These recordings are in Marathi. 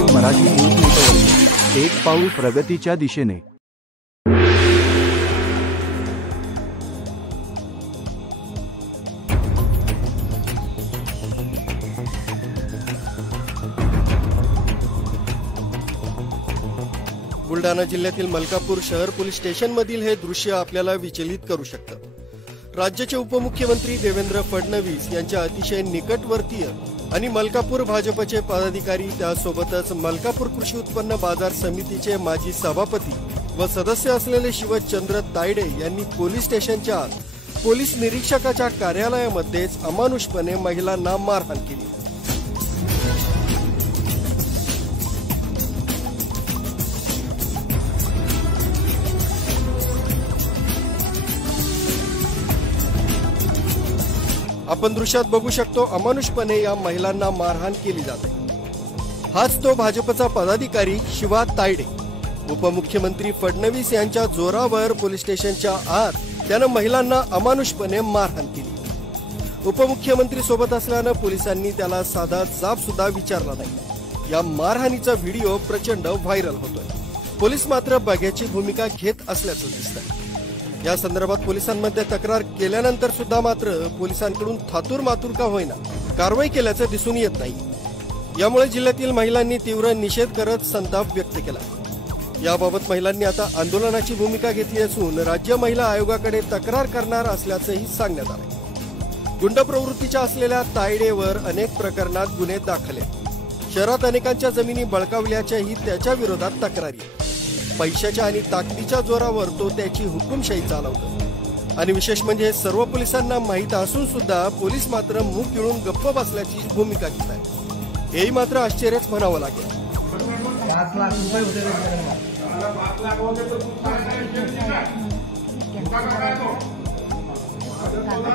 महाराष्ट्रातील मराठी न्यूज नेटवर्क, एक पाऊल प्रगतीच्या दिशेने। बुलढाणा जिल्ह्यातील मलकापूर शहर पोलीस स्टेशन मधील हे दृश्य आपल्याला विचलित करू शकतं। राज्याचे उपमुख्यमंत्री देवेंद्र फडणवीस यांच्या अतिशय निकटवर्तीय आणि मलकापूर भाजपचे पदाधिकारी, त्यासोबतच मलकापूर कृषी उत्पन्न बाजार समितीचे माजी सभापती व सदस्य असलेले शिवचंद्र तायडे यांनी पोलीस स्टेशनच्या आत पोलीस निरीक्षकाच्या कार्यालयामध्येच अमानुषपणे महिलांना मारहाण केली। आपण दृश्यात बघू शकतो, अमानुषपणे या महिलांना मारहाण केली जाते। हाच तो भाजपचा पदाधिकारी शिवा तायडे। उपमुख्यमंत्री फडणवीस यांच्या जोरावर पोलीस स्टेशनच्या आत त्यानं महिलांना अमानुषपणे मारहाण केली। उपमुख्यमंत्री सोबत असल्यानं पोलिसांनी त्याला साधा जाब सुद्धा विचारला नाही। या मारहाणीचा व्हिडिओ प्रचंड व्हायरल होतोय। पोलीस मात्र बघ्याची भूमिका घेत असल्याचं दिसतंय। या संदर्भात पोलिसांमध्ये तक्रार केल्यानंतर सुद्धा मात्र पोलिसांकडून थातूर मातूर का होईना कारवाई केल्याचं दिसून येत नाही। यामुळे जिल्ह्यातील महिलांनी तीव्र निषेध करत संताप व्यक्त केला। याबाबत महिलांनी आता आंदोलनाची भूमिका घेतली असून राज्य महिला आयोगाकडे तक्रार करणार असल्याचंही सांगण्यात आलं। गुंड प्रवृत्तीच्या असलेल्या तायडेवर अनेक प्रकरणात गुन्हे दाखल आहेत। शहरात अनेकांच्या जमिनी बळकावल्याच्याही त्याच्या विरोधात तक्रारी आहेत। पैशाच्या आणि ताकदीच्या जोरावर तो त्याची हुकुमशाही चालवतो आणि विशेष म्हणजे सर्व पोलिसांना माहीत असून सुद्धा पोलीस मात्र मुख गिळून गप्प बसल्याची भूमिका घेत आहे। हेही मात्र आश्चर्यच म्हणावं लागेल।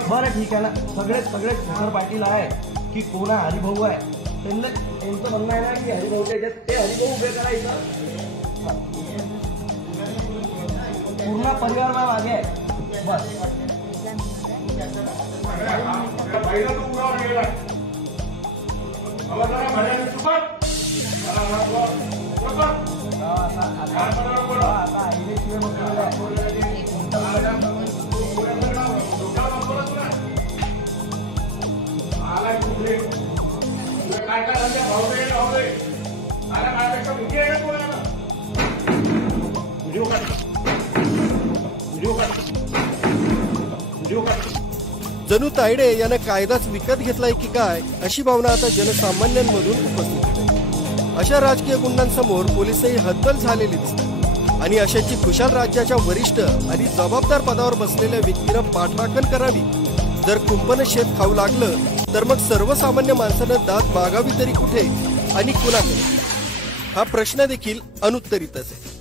बरं ठीक आहे ना, सगळे झुकर पाटील आहे की कोणा हरिभाऊ आहे, त्यांचं म्हणणं आहे ना की हरिभाऊच्या याच्यात ते हरिभाऊ उभे करायचं, पूर्ण परिवार मागे आहे बस। जणू तायडे यानं कायदाच विकत घेतलाय की काय, अशी भावना आता जनसामान्यांमधून उपस्थित होते। अशा राजकीय गुंडांसमोर पोलीसही हतबल झालेली दिसतात आणि अशाची खुशाल राज्याच्या वरिष्ठ आणि जबाबदार पदावर बसलेल्या व्यक्तीनं पाठराखण करावी। जर कुंपण शेत खाऊ लागलं तर मग सर्वसामान्य माणसानं दात मागावी तरी कुठे आणि कुणाकडे, हा प्रश्न देखील अनुत्तरितच आहे।